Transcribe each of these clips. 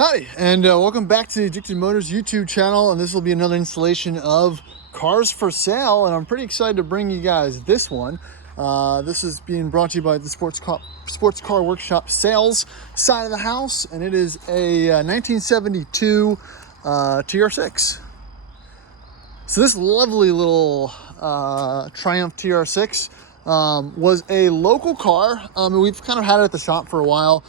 Howdy, and welcome back to the Addicted Motors YouTube channel, and this will be another installation of cars for sale, and I'm pretty excited to bring you guys this one. This is being brought to you by the SportsCar Workshop sales side of the house, and it is a 1972 TR6. So this lovely little Triumph TR6 was a local car. We've kind of had it at the shop for a while,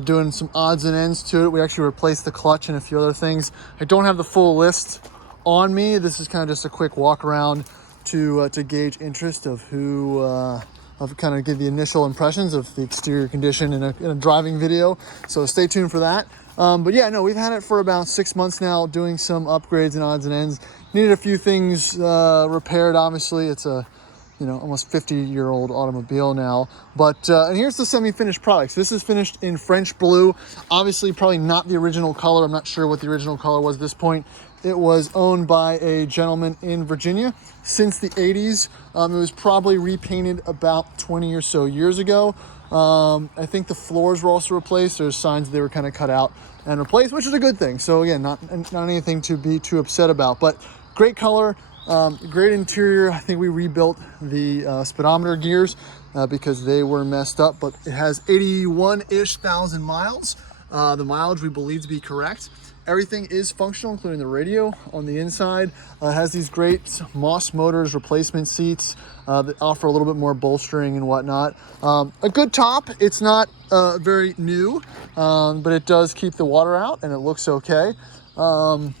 doing some odds and ends to it. We actually replaced the clutch and a few other things. I don't have the full list on me. This is kind of just a quick walk around to gauge interest of who, of kind of give the initial impressions of the exterior condition in a driving video. So stay tuned for that. But yeah, no, we've had it for about 6 months now, doing some upgrades and odds and ends. Needed a few things repaired. Obviously, it's a almost 50-year-old automobile now. But and here's the semi-finished products. This is finished in French blue. Obviously, probably not the original color. I'm not sure what the original color was at this point. It was owned by a gentleman in Virginia since the 80s. It was probably repainted about 20 or so years ago. I think the floors were also replaced. There's signs they were kind of cut out and replaced, which is a good thing. So again, not anything to be too upset about, but great color. Great interior. I think we rebuilt the speedometer gears because they were messed up, but it has 81-ish thousand miles. The mileage we believe to be correct. Everything is functional, including the radio on the inside. It has these great Moss Motors replacement seats that offer a little bit more bolstering and whatnot. A good top. It's not very new, but it does keep the water out and it looks okay. What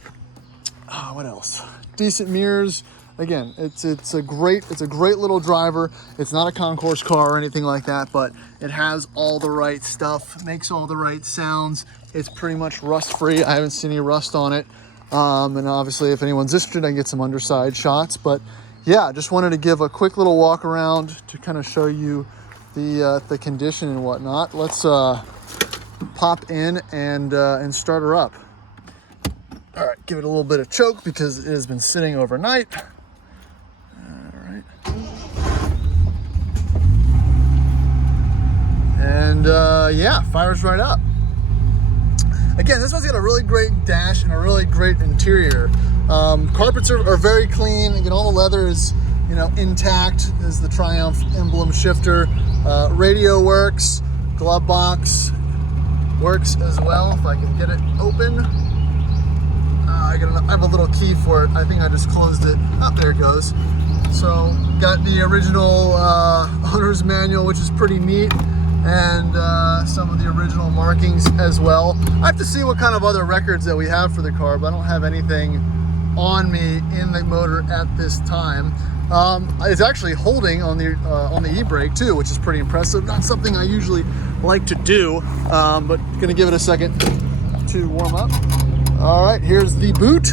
else? Decent mirrors. Again, it's a great little driver. It's not a concourse car or anything like that, but it has all the right stuff, makes all the right sounds. It's pretty much rust free. I haven't seen any rust on it. And obviously, if anyone's interested, I can get some underside shots. But yeah, just wanted to give a quick little walk around to kind of show you the condition and whatnot. Let's pop in and start her up. All right, give it a little bit of choke because it has been sitting overnight. All right. And yeah, fires right up. Again, this one's got a really great dash and a really great interior. Carpets are very clean. Again, all the leather is, intact. There's the Triumph emblem shifter. Radio works. Glove box works as well. If I can get it open. I have a little key for it. I think I just closed it. Oh, there it goes. So got the original owner's manual, which is pretty neat, and some of the original markings as well. I have to see what kind of other records that we have for the car, but I don't have anything on me in the motor at this time. It's actually holding on the e-brake too, which is pretty impressive. Not something I usually like to do, but gonna give it a second to warm up. All right, here's the boot.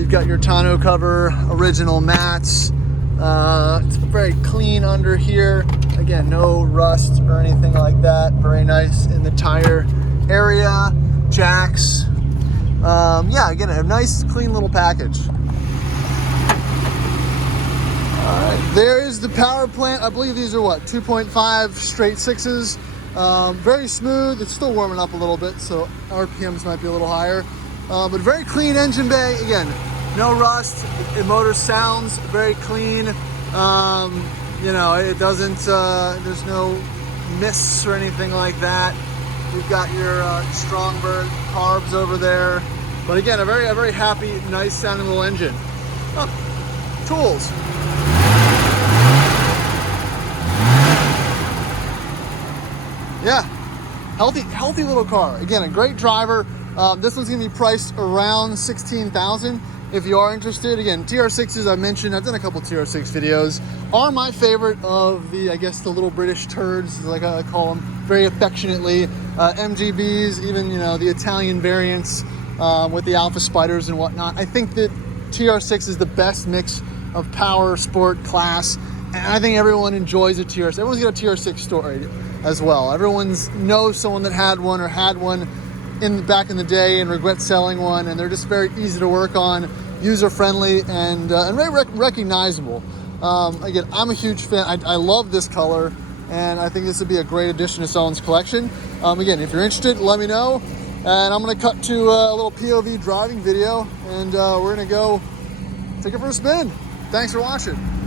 You've got your tonneau cover, original mats. It's very clean under here. Again, no rust or anything like that. Very nice in the tire area. Jacks. Yeah, again, a nice, clean little package. All right, there's the power plant. I believe these are what, 2.5 straight sixes. Very smooth. It's still warming up a little bit, so RPMs might be a little higher. But very clean engine bay. Again, no rust. The motor sounds very clean. It doesn't, there's no mists or anything like that. You've got your Strongburg carbs over there. But again, a very happy, nice sounding little engine. Oh, tools. Yeah, healthy little car. Again, a great driver. This one's gonna be priced around $16,000 if you are interested. Again, TR6s, I mentioned, I've done a couple TR6 videos, are my favorite of the, I guess, the little British turds, like I call them very affectionately. MGBs, even, the Italian variants with the Alpha Spiders and whatnot. I think that TR6 is the best mix of power, sport, class, and I think everyone enjoys a TR6. Everyone's got a TR6 story as well. Everyone knows someone that had one or had one back in the day and regrets selling one, and they're just very easy to work on, user-friendly, and very recognizable. Again, I'm a huge fan. I love this color, and I think this would be a great addition to someone's collection. Again, if you're interested, let me know. And I'm gonna cut to a little POV driving video, and we're gonna go take it for a spin. Thanks for watching.